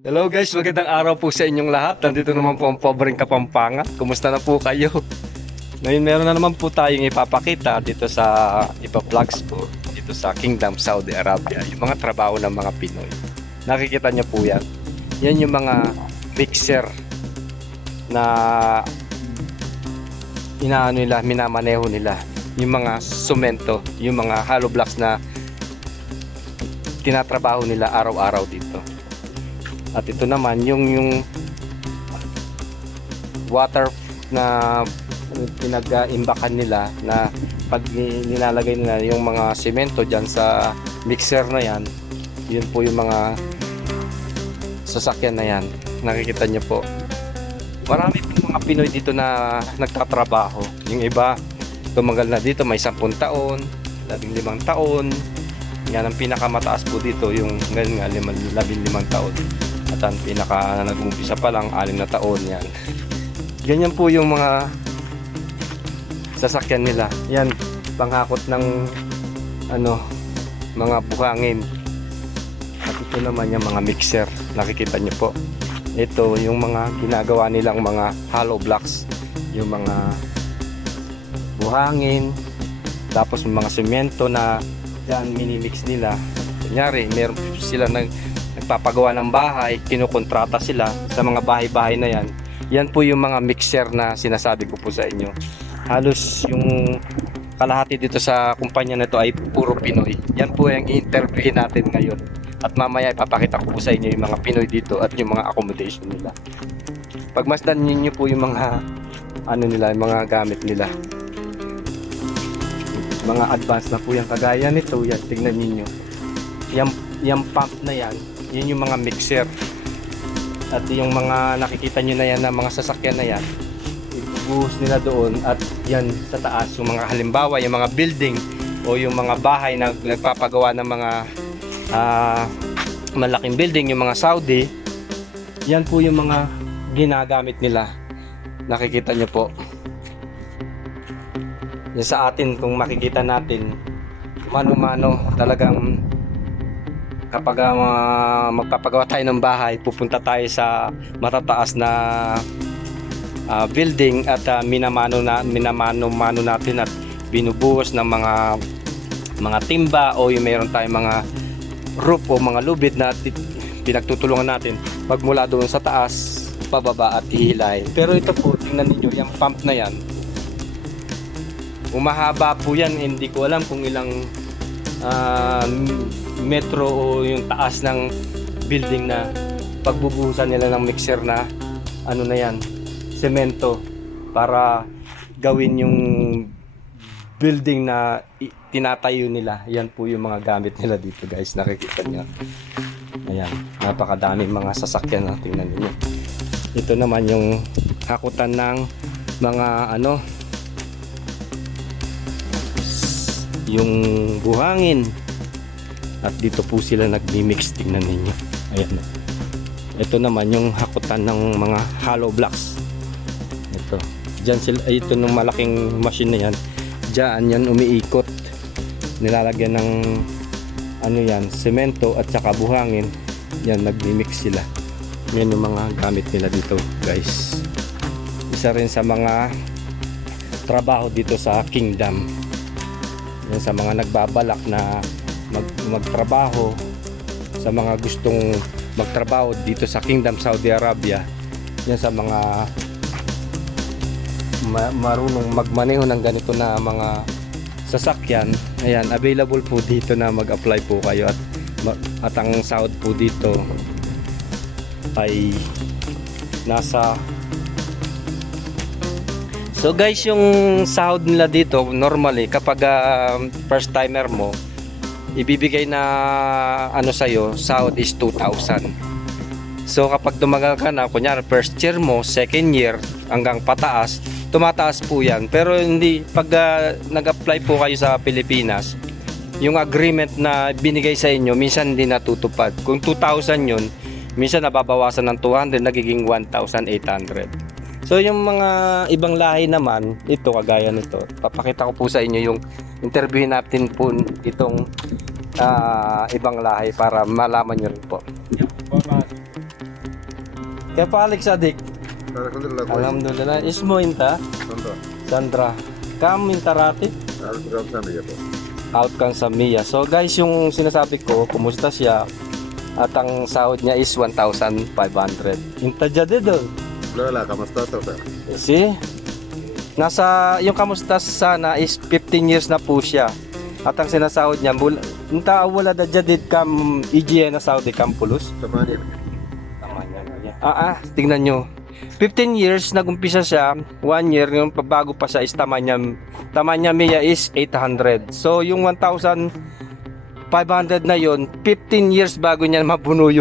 Hello guys, magandang araw po sa inyong lahat. Nandito naman po ang pobreng Kapampangan. Kumusta na po kayo? Ngayon meron na naman po tayong ipapakita dito sa ipa-vlogs ko dito sa Kingdom Saudi Arabia. Yung mga trabaho ng mga Pinoy. Nakikita niyo po yan. Yan yung mga mixer na inaano nila, minamaneho nila. Yung mga sumento, yung mga hollow blocks na tinatrabaho nila araw-araw dito. At ito naman yung water na pinag-imbakan nila na pag nilalagay nila yung mga semento dyan sa mixer na yan, yun po yung mga sasakyan na yan. Nakikita nyo po. Marami po mga Pinoy dito na nagtatrabaho. Yung iba, tumagal na dito, may 10 taon, 15 taon. Yan ang pinakamataas po dito, yung ngayon nga 15 taon. At ang pinaka nag-umpisa pa lang 6 na taon yan. Ganyan po yung mga sasakyan nila. Yan, panghakot ng mga buhangin. At ito naman yung mga mixer. Nakikita nyo po. Ito yung mga ginagawa nilang mga hollow blocks. Yung mga buhangin. Tapos yung mga semento na yan minimix nila. Kunyari, meron sila nagpapagawa ng bahay, kinukontrata sila sa mga bahay-bahay na yan. Yan po yung mga mixer na sinasabi ko po sa inyo. Halos yung kalahati dito sa kumpanya na ito ay puro Pinoy. Yan po yung i-interviewin natin ngayon. At mamaya ipapakita ko po sa inyo yung mga Pinoy dito at yung mga accommodation nila. Pagmasdan niyo po yung mga nila, yung mga gamit nila. Mga advanced na po yan, kagaya nito. Yan, tingnan niyo. Yung pump na yan, yun yung mga mixer. At yung mga nakikita nyo na yan na mga sasakyan na yan, ibubuhos nila doon. At yan sa taas, yung mga halimbawa, yung mga building o yung mga bahay na nagpapagawa ng mga malaking building, yung mga Saudi, yan po yung mga ginagamit nila. Nakikita nyo po. Yan sa atin, kung makikita natin, mano-mano talagang kapag magpapagawa tayo ng bahay, pupunta tayo sa matataas na building at minamano-mano natin at binubuhos ng mga timba o yung meron tayong mga roof o mga lubid na pinagtutulungan natin pagmula doon sa taas, pababa at ihilay. Pero ito po, tingnan niyo yung pump na yan. Umahaba po yan, hindi ko alam kung ilang metro o yung taas ng building na pagbubuhusan nila ng mixer na na yan, semento para gawin yung building na tinatayo nila. Yan po yung mga gamit nila dito guys, nakikita nyo. Ayan, napakadaming mga sasakyan na tingnan niyo. Ito naman yung hakutan ng mga yung buhangin. At dito po sila nagmi-mix, tingnan ninyo. Ayan. Ito naman yung hakutan ng mga hollow blocks. Ito. Diyan sila, ito ng malaking machine na yan. Diyan yan umiikot. Nilalagyan ng yan, semento at saka buhangin. Yan, nagmi-mix sila. Yan yung mga gamit nila dito, guys. Isa rin sa mga trabaho dito sa Kingdom. Yan sa mga nagbabalak na magtrabaho, sa mga gustong magtrabaho dito sa Kingdom Saudi Arabia. Yan sa mga marunong magmaneho ng ganito na mga sasakyan. Ayan, available po dito na mag-apply po kayo at ang sahod po dito ay nasa. So guys, yung sahod nila dito normally kapag first timer mo, ibibigay na sa'yo, sahod is 2,000. So kapag dumagal ka na, kunyari first year mo, second year hanggang pataas, tumataas po yan. Pero hindi, pag nag-apply po kayo sa Pilipinas, yung agreement na binigay sa inyo minsan hindi natutupad. Kung 2,000 yun, minsan nababawasan ng 200, nagiging 1,800. So yung mga ibang lahi naman, ito kagaya nito. Papakita ko po sa inyo yung interviewin natin po itong ibang lahi para malaman nyo rin po. Kaya Alex adik. Alhamdulillah. Alhamdulillah. Ismo inta? Contoh. Sandra. Kam intarati? Alhamdulillah ya po. Out kang sa Mia. So guys, yung sinasabi ko, kumusta siya? At ang sahod niya is 1,500. Inta dyan doon. Lola, kamusta to sir? See? Nasa, yung kamusta sana is 15 years na po siya. At ang sinasahod niya, inta wala da jadid kam IGN na Saudi kam pulos. Samanya. Tingnan nyo. 15 years, nag-umpisa siya. 1 year, yung bago pa siya is Tamanya Mia is 800. So, yung 1,500 na yon 15 years bago niya mabuno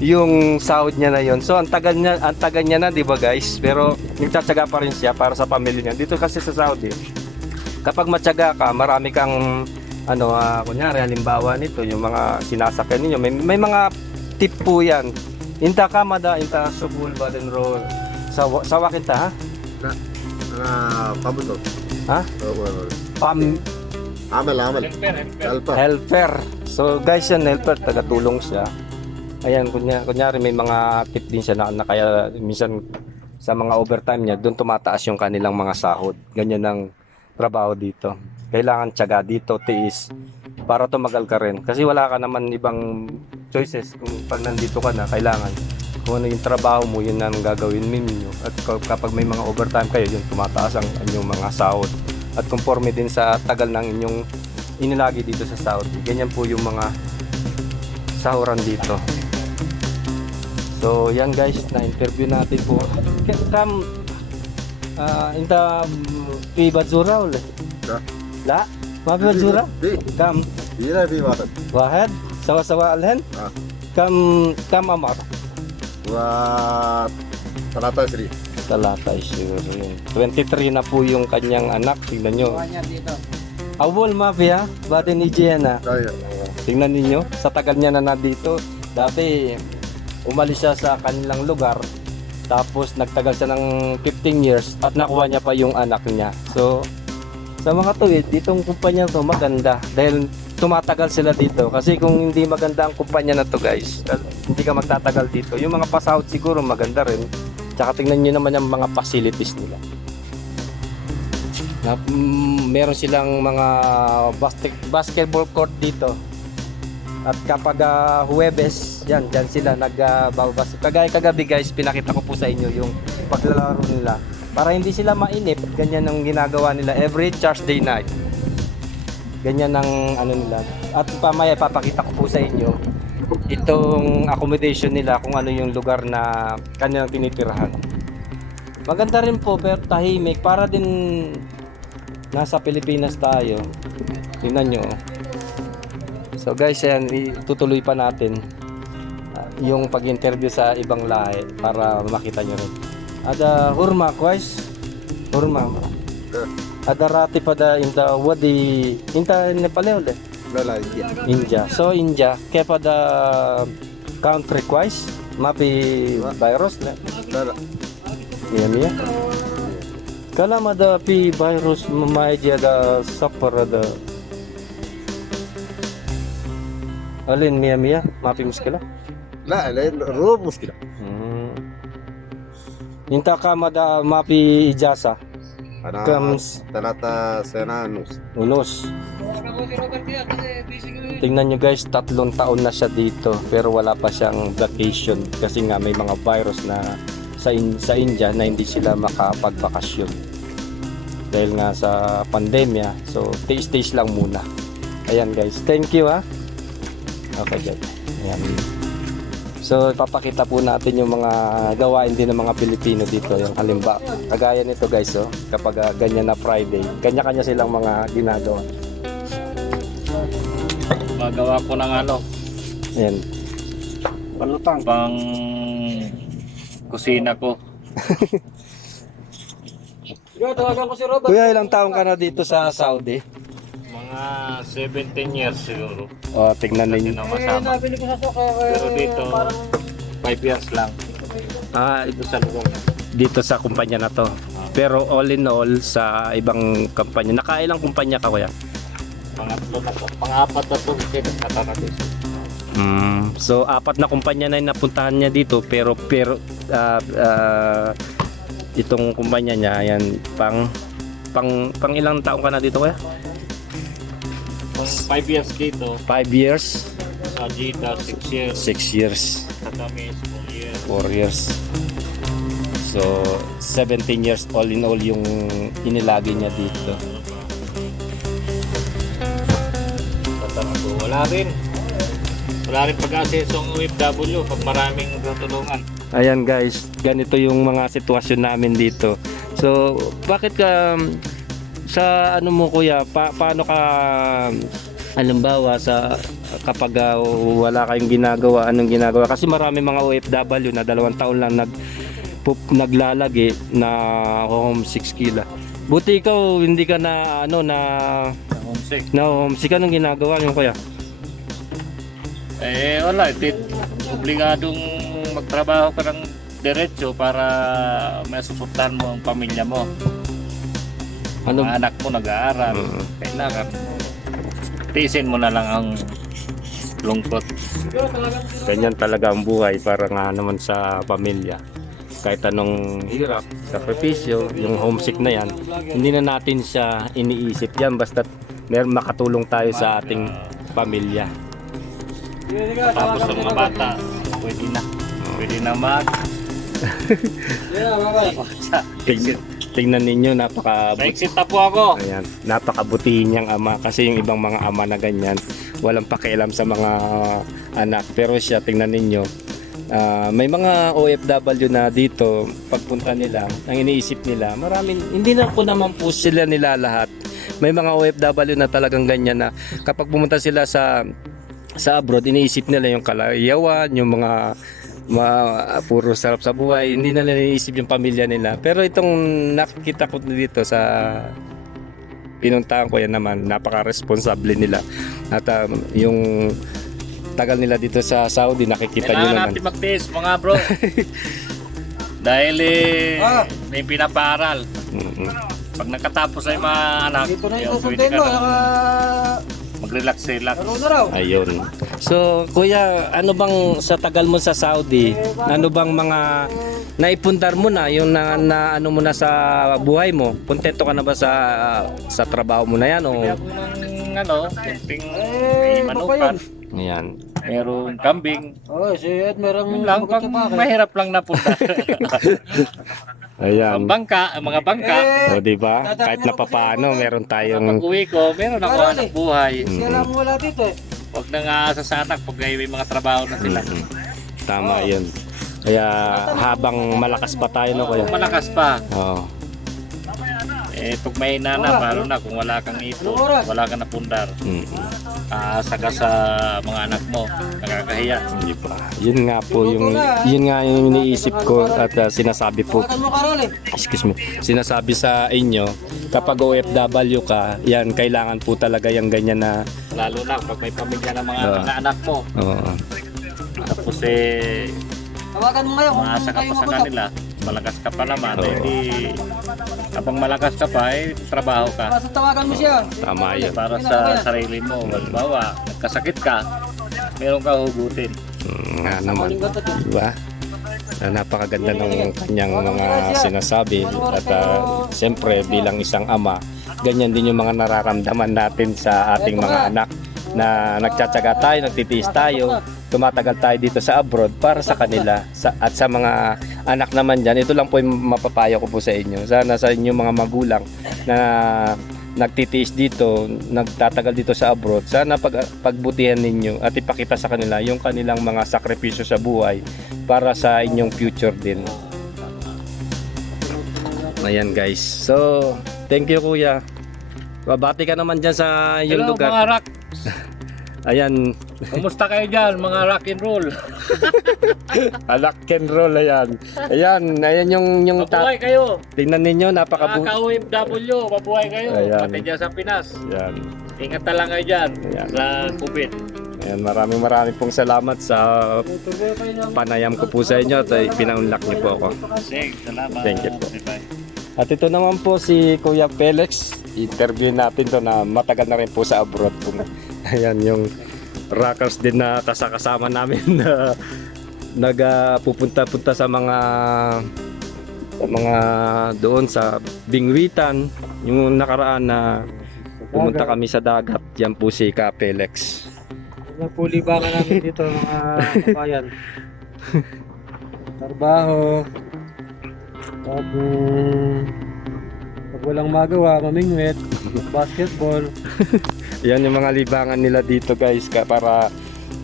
yung sahod niya na yon. So, ang tagal niya na, di ba guys? Pero, nagtsatsaga pa rin siya para sa pamilya niya. Dito kasi sa Saudi, kapag matyaga ka, marami kang, kunyari, halimbawa nito, yung mga sinasakyan ninyo. May mga tip po yan. Inta kamada, inta subul, baden roll. Sawa kita, ha? Pamuto. Ha? Amal. Helper. So guys, yan helper, tagatulong siya. Ayan, kunyari may mga tip din siya na kaya minsan sa mga overtime niya, doon tumataas yung kanilang mga sahod. Ganyan ang trabaho dito. Kailangan tiyaga dito, tiis, para tumagal ka rin. Kasi wala ka naman ibang choices kung pag nandito ka na, kailangan kung ano yung trabaho mo, yun ang gagawin ninyo. At kapag may mga overtime kayo, yun tumataas ang inyong mga sahod. At conforme din sa tagal ng inyong inilagi dito sa Saudi. Ganyan po yung mga sahuran dito. So yan guys, na-interview natin po. Kam inta pi Badzura ulit. La? Mapi Badzura? Kam? Bila di wahat. Wahed? Sawa-sawa alhen? Kam amar? Talata Sri. Talata siguro yun. 23 na po yung kanyang anak. Tingnan nyo. Awol mapi ha? Batin ni Gianna. Tingnan ninyo. Sa tagal niya na dito. Dati umalis siya sa kanilang lugar. Tapos nagtagal siya ng 15 years at nakuha niya pa yung anak niya. So sa mga tuwid, ditong kumpanya to maganda dahil tumatagal sila dito. Kasi kung hindi maganda ang kumpanya na to guys, hindi ka magtatagal dito. Yung mga pasahod siguro maganda rin. Tsaka tingnan nyo naman yung mga facilities nila. Meron silang mga basketball court dito. At kapag Huwebes, dyan sila nagbabas. Kagabi guys, pinakita ko po sa inyo yung paglalaro nila. Para hindi sila mainip, ganyan ang ginagawa nila every Thursday night. Ganyan ang nila. At pamaya papakita ko po sa inyo itong accommodation nila, kung ano yung lugar na kanilang tinitirahan. Maganda rin po, pero tahimik. Para din nasa Pilipinas tayo. Tingnan nyo. So guys, yan, itutuloy pa natin yung pag-interview sa ibang lahi para makita nyo rin. Ada hurma, guys. Hurma. Ada rati pada inta wadi inta Nepal ulit. Lola, India. India. So India, kaya pada country wise, mapi virus na. Lola. Yan ya. Kala mada pi virus mamay dia da suffer da. Alin Mia mapi muskila. لا الروب مشكلة. Inta ka mada mapi ijasa. أنا Comes 3 سنة ونص. unos. Tingnan nyo guys, 3 taon na siya dito pero wala pa siyang vacation kasi nga may mga virus na sa India na hindi sila makapagbakasyon dahil nga sa pandemya. So tiis-tiis lang muna. Ayan guys, thank you ha. Okay guys. Ayan. So papakita po natin yung mga gawain din ng mga Pilipino dito. Yung halimbawa, kagaya nito guys, kapag ganyan na Friday, kanya-kanya silang mga ginagawa. Magawa ko ng Ayan. palutang pang kusina ko. Kuya, ilang taong ka na dito sa Saudi? Mga 17 years siguro. O, tignan Kasi ninyo. na masama. Pero dito 5 years lang. Ito sa lugar. Dito sa kumpanya na to. Pero all in all, sa ibang kumpanya. Nakailang kumpanya ka kuya? Pangatlo na po. Pang-apat na po. So, 4 na kumpanya na yung napuntahan niya dito. Pero itong kumpanya niya. Ayan, pang ilang taon ka na dito kaya? 5 years dito. 5 years? Sa Jita, 6 years. 6 years. Sa kami, 4 years. 4 years. So, 17 years all in all yung inilagay niya dito. Wala rin. Wala rin pag-aseso ang OFW pag maraming tutulungan. Ayan guys, ganito yung mga sitwasyon namin dito. So, bakit ka sa ano mo kuya, paano ka halimbawa sa kapag wala kayong ginagawa, anong ginagawa? Kasi marami mga OFW na 2 taon lang naglalagi na homesick sila. Buti ikaw hindi ka na Homesick. homesick. Anong ginagawa niyo kuya? Wala. Obligadong magtrabaho ka ng diretso para masuportahan mo ang pamilya mo. Ano? Mga anak mo nag-aaral. Kailangan tiisin mo na lang ang lungkot. Ganyan talaga ang buhay para nga naman sa pamilya. Kahit anong hirap, sakripisyo, yung homesick na yan, hindi na natin siya iniisip yan basta makatulong tayo sa ating pamilya. Tapos ang mga bata, pwede na Tingnan ninyo, napakabuti. Exit na po ako. Ayan, napakabutihin niyang ama kasi yung ibang mga ama na ganyan, walang pakialam sa mga anak. Pero siya, tingnan ninyo, may mga OFW na dito, pagpunta nila, ang iniisip nila, maraming, hindi na po naman po sila nila lahat. May mga OFW na talagang ganyan na kapag pumunta sila sa abroad, iniisip nila yung kalayawan, yung mga puro sarap sa buhay, hindi na nila iniisip yung pamilya nila. Pero itong nakikita ko dito sa pinuntahan ko yan naman, napaka-responsable nila. At yung tagal nila dito sa Saudi, nakikita nyo Kailangan naman. natin magtiis mga bro. Dahil may pinapaaral. Pag nakatapos ay mga anak, Dito na yun, yung pwede sasundin ka mo. na mag-relax. Laro na raw. Ayun. So, kuya, ano bang sa tagal mo sa Saudi, ano bang mga naipundar mo na, yung na ano mo na sa buhay mo? Kontento ka na ba sa trabaho mo na yan? O? Kaya po ng kunting may manukan, Ayan. merong kambing. Oh, si Ed, merong Yun lang, pag mahirap lang na punta. Ayan. Ang bangka, ang mga bangka. O, diba? Kahit na papaano, meron Pag tayong... uwi ko, meron ako anak buhay. Siya lang wala dito eh. Huwag nang aasa sa anak pag may mga trabaho na sila. Tama yun. Kaya habang malakas pa tayo, no, kuya? Malakas pa. Oo. Pag may nana, lalo na kung wala kang ito, wala kang napundar. Aasa ka sa mga anak mo, nakakahiya. Hindi pa. Yun nga po yun nga yung iniisip ko at sinasabi po, Tawagan mo Karol eh. excuse me, sinasabi sa inyo, kapag OFW ka, yan, kailangan po talaga yung ganyan na, Lalo na pag may pamilya ng mga anak mo. oo. Tapos Tawagan mo ngayon kung maasa ka kayo pa sa mag-usap. kanila. Malakas ka pa naman. Oo. Hindi, habang malakas ka pa, trabaho ka. Basta tawagan mo siya. Tama yun. Para sa sarili mo. Halimbawa, nagkasakit ka, meron ka hugutin. Nga naman. Diba? Napakaganda ng kanyang mga sinasabi at siyempre bilang isang ama, ganyan din yung mga nararamdaman natin sa ating mga anak na nagtsatsaga tayo, nagtitiis tayo, tumatagal tayo dito sa abroad para sa kanila at sa mga anak naman dyan. Ito lang po yung mapapayo ko po sa inyo, sana sa inyong mga magulang na nagtitiis dito, nagtatagal dito sa abroad, sana pagbutihan ninyo at ipakita sa kanila yung kanilang mga sakripisyo sa buhay para sa inyong future din. Ayan guys, so thank you kuya. Babati ka naman dyan sa iyong Hello lugar. mga rock. Ayan, Kumusta kayo dyan mga rock and roll? rock and roll, ayan. Ayan yung Mabuhay kayo. tingnan ninyo, Mga napakabuti. ka-OFW, mabuhay kayo. Ayan. Pati dyan sa Pinas. Ayan. Ingat na lang kayo dyan Ayan. sa COVID. Ayan, maraming pong salamat sa panayam ko po sa inyo at pinaunlak niyo po ako. Sige, salamat. Thank you po. Bye-bye. At ito naman po si Kuya Felix. Interview natin to na matagal na rin po sa abroad po. Ayan yung rockers din na kasama namin na pupunta-punta sa mga doon sa Bingwitan. Yung nakaraan na pumunta kami sa dagat, yan po si Kapelex. Napulibangan namin dito mga kabayan. Trabaho. Pag walang magawa, mamingwit, basketball. Yan yung mga libangan nila dito guys,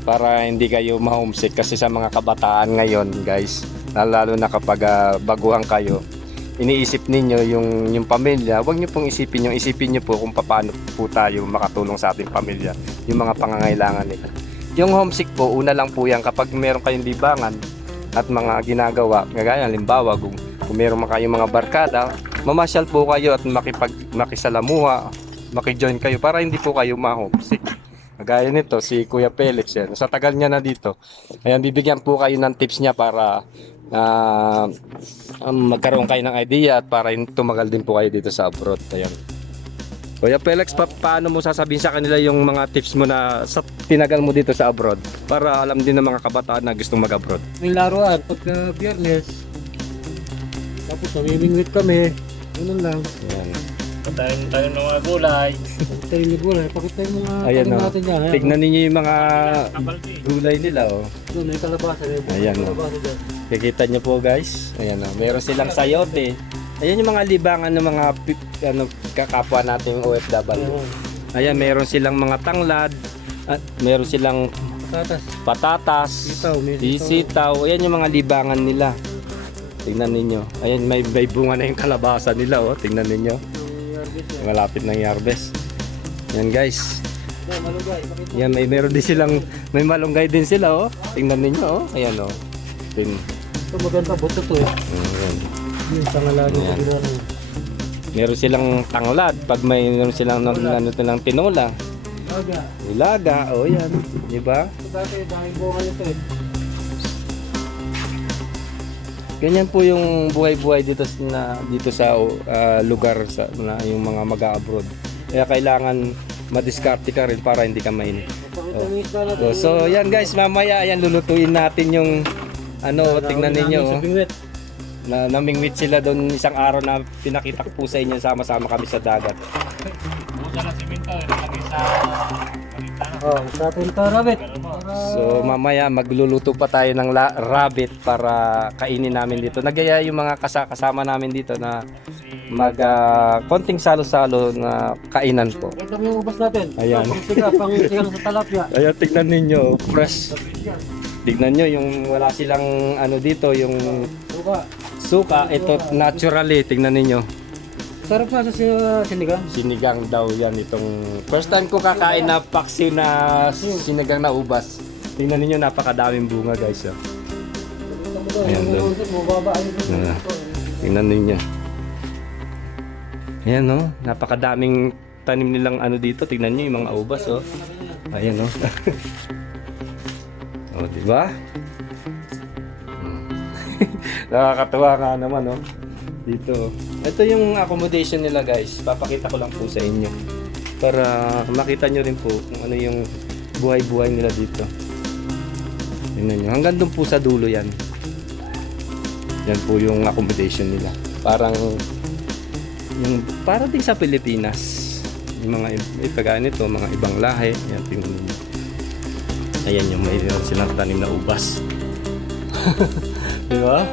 para hindi kayo ma-homesick kasi sa mga kabataan ngayon guys, lalo na kapag baguhan kayo, iniisip ninyo yung pamilya. Huwag nyo pong isipin nyo po kung paano po tayo makatulong sa ating pamilya, yung mga pangangailangan nila. Yung homesick po, una lang po yan kapag meron kayong libangan at mga ginagawa, kagaya halimbawa kung meron kayong mga barkada, mamasyal po kayo at makisalamuha, makijoin kayo para hindi po kayo ma-homesick. Kagaya nito, si Kuya Felix yan. Sa tagal niya na dito. Ayan, bibigyan po kayo ng tips niya para magkaroon kayo ng idea at para tumagal din po kayo dito sa abroad. Ayan. Kuya Felix, paano mo sasabihin sa kanila yung mga tips mo na sa tinagal mo dito sa abroad? Para alam din ng mga kabataan na gustong mag-abroad. May laruan pagka biyernes. Tapos mamimingwit kami. Ganun lang. Ayan. Patayin tayo ng mga gulay. Pagkatayin ni gulay. Pakitayin mo nga Ayan, tanim oh. natin dyan. Tignan ninyo yung mga gulay nila. Oh. Doon, may kalabasa. Ayan, oh. Kalabasa dyan. Kikita nyo po guys. Ayan, oh. Meron silang sayote. Ayan yung mga libangan ng mga kakapwa nating OFW. Ayan, meron silang mga tanglad. At meron silang patatas, sitaw. Ayan yung mga libangan nila. Tingnan ninyo. Ayan, may bunga na yung kalabasa nila. Oh. Tingnan ninyo. Malapit ng harvest. Yan guys. Yan, meron din silang, may malunggay din sila. Oh. Tingnan ninyo. Oh. Ayan oh. Ito maganda buto to. Ayan. Yung tangalado. Ayan. Meron silang tanglad. Pag meron silang tinola. Ilaga. O yan. Diba? Dati, dahil bunga nito eh. Ganyan po yung buhay-buhay dito sa lugar na yung mga mag-abroad. Kaya kailangan madiskarte ka rin para hindi ka mainit. So yan guys, mamaya ayan lulutuin natin yung tingnan ninyo. Na namingwit sila doon isang araw na pinakita ko po sa inyo, sama-sama kami sa dagat. Busa na simento, nilagay sa Sa punta rabbit. So mamaya magluluto pa tayo ng rabbit para kainin namin dito. Nagaya yung mga kasama namin dito na konting salo-salo na kainan po. Ito yung ubas natin. Ayan. Pang-sigang sa talapia. Ayan, tignan ninyo, fresh. Tignan nyo yung wala silang dito, yung suka. Ito naturally, tignan ninyo. Sarap na sa sinigang. Sinigang daw yan itong first time ko kakain na paksiw na sinigang na ubas. Tingnan niyo, napakadaming bunga guys. Oh. Ayan doon. Tingnan niyo. Ayan oh, napakadaming tanim nilang dito. Tingnan niyo yung mga ubas oh. Ayan oh. Oh, di ba? Nakakatuwa nga naman oh. Dito. Ito yung accommodation nila guys. Papakita ko lang po sa inyo. Para makita nyo rin po kung ano yung buhay-buhay nila dito. Tingnan nyo. Hanggang doon po sa dulo yan. Yan po yung accommodation nila. Parang din sa Pilipinas. Yung mga kagaya nito, mga ibang lahi. Yan, tingnan nyo. Ayan yung may silang tanim na ubas. Di ba?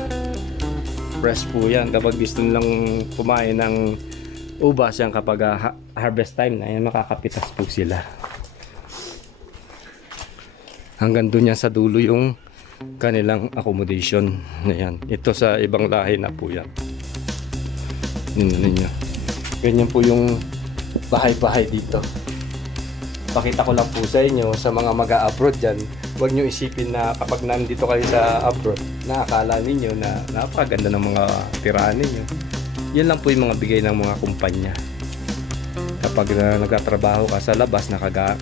Fresh po yan kapag gusto nilang kumain ng ubas yan kapag harvest time na yan, makakapitas po sila hanggang doon yan sa dulo yung kanilang accommodation. Ayan. Ito sa ibang lahi na po yan. Ninyo. Ganyan po yung bahay-bahay dito. Pakita ko lang po sa inyo sa mga mag-a-abroad dyan. Huwag nyo isipin na kapag nandito kayo sa abroad, nakakala ninyo na napakaganda ng mga tirahan ninyo. Yan lang po yung mga bigay ng mga kumpanya. Kapag nagtatrabaho ka sa labas,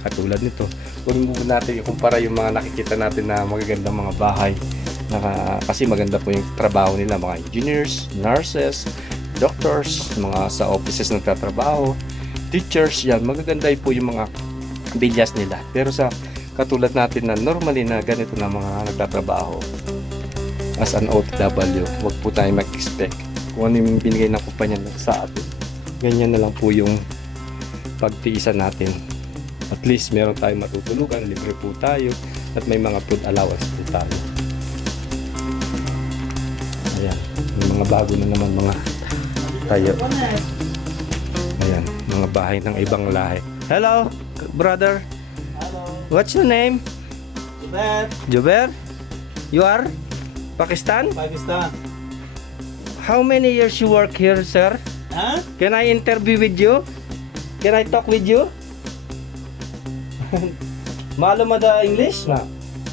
katulad nito, huwag mo natin ikumpara yung mga nakikita natin na magagandang mga bahay. Kasi maganda po yung trabaho nila, mga engineers, nurses, doctors, mga sa offices nagtatrabaho, teachers, yan, magaganda po yung mga bilyas nila. Pero sa katulad natin na normally na ganito na mga nagtatrabaho, as an OFW. Huwag po tayo mag-expect kung ano yung binigay ng kumpanya sa atin. Ganyan na lang po yung pagtiisan natin. At least meron tayong matutulugan, libre po tayo, at may mga food allowance po tayo. Ayan, may mga bago na naman mga tayo. Ayan, mga bahay ng ibang lahi. Hello, brother. Hello. What's your name? Jubair. Jubair? You are Pakistan? Pakistan. How many years you work here, sir? Huh? Can I interview with you? Can I talk with you? Malum ada English? Na?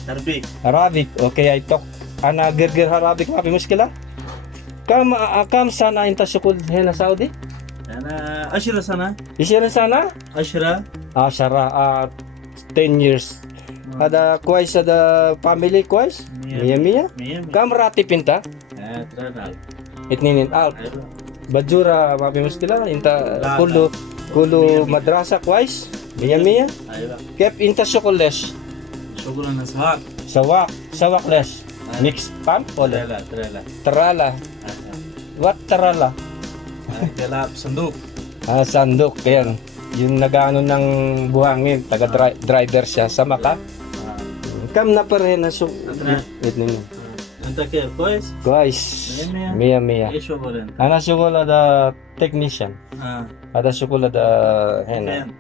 Arabic. Arabic. Okay, I talk. Ana gerger Arabic ma fi mushkila? Kam sana inta shukul hena Saudi? أنا 10 سنة. Isira sana? 10. 10 years. Ada kuais ada family kuais? Mia mia. Kam ratib inta? ترى Itninin alp. Bajura ma fi mushkila inta kulu madrasa kuais? Mia mia. أيوة. Kep inta shukulesh? شغلنا سواق. Sawak lesh. Mix pam? Wala. تريلا. Terala. What terala? كلاب صندوق. Sandok. Yan. Yung nag-ano ng buhangin. Driver siya. Sama ka? Kam na pa rin na Itninin. أنت كيف كويس؟ Guys. مية. Mia mia. إيش شغلنا؟ Ana shukula da technician. Ada shukula da hena. فين؟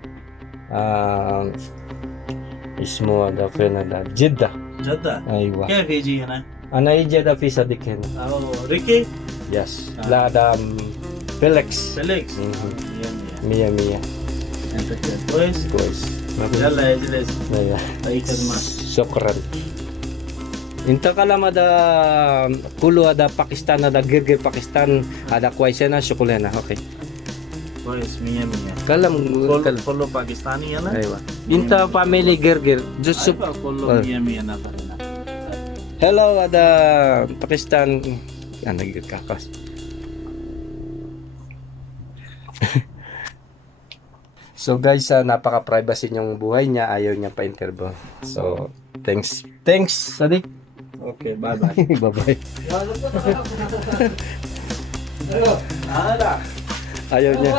اسمه هذا فين هذا جدة جدة. ايوه كيف يجي هنا؟ انا يجي هذا في صديق هنا أو ريكي؟ يس لا هذا فيليكس فيليكس. مية مية. مية أنت كيف كويس؟ كويس ما في يلا يجلس. ايوه أي خدمة. شكرا انت كلام هذا كله هذا باكستان هذا غير باكستان هذا كويس هنا شغل هنا اوكي كويس. مية. كلام كله باكستاني هنا؟ ايوه انت فاميلي غير جست أيوة كله 100 نفر هنا. hello ada Pakistan nagkakas. So guys, napaka-privacy niyong buhay niya, ayaw niya pa-interview. So, thanks Sadik. Okay, bye bye. Bye-bye. Ayaw niya.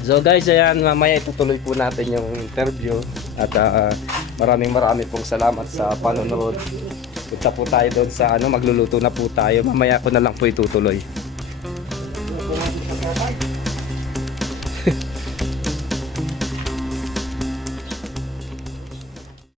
So guys, ayan, mamaya itutuloy po natin yung interview. At maraming pong salamat sa panonood. Punta po tayo doon sa magluluto na po tayo. Mamaya ko na lang po itutuloy.